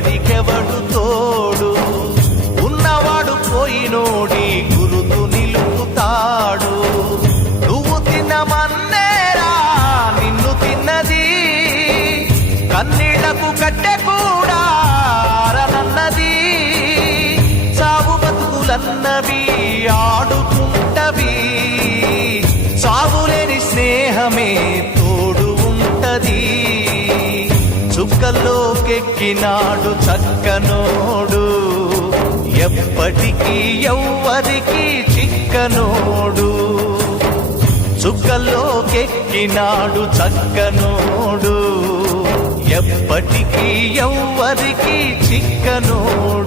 ఎవ్వడికెవడు తోడు, ఉన్నవాడు పోయినోడి గురుతు నిలుపుతాడు. నువ్వు తినమన్నేరా నిన్ను తిన్నది, కన్నీళ్లకు కట్టె కూడా ఆరనన్నది. సాగు బతుకులన్నవి ఆడుకుంటవి, సాగులేని స్నేహమే తోడు ఉంటది. చుక్కల్లోకెక్కినాడు చక్కనోడు, ఎప్పటికీ ఎవ్వరికి చిక్కనోడు. చుక్కల్లోకెక్కినాడు చక్కనోడు, ఎప్పటికీ ఎవ్వరికి చిక్కనోడు.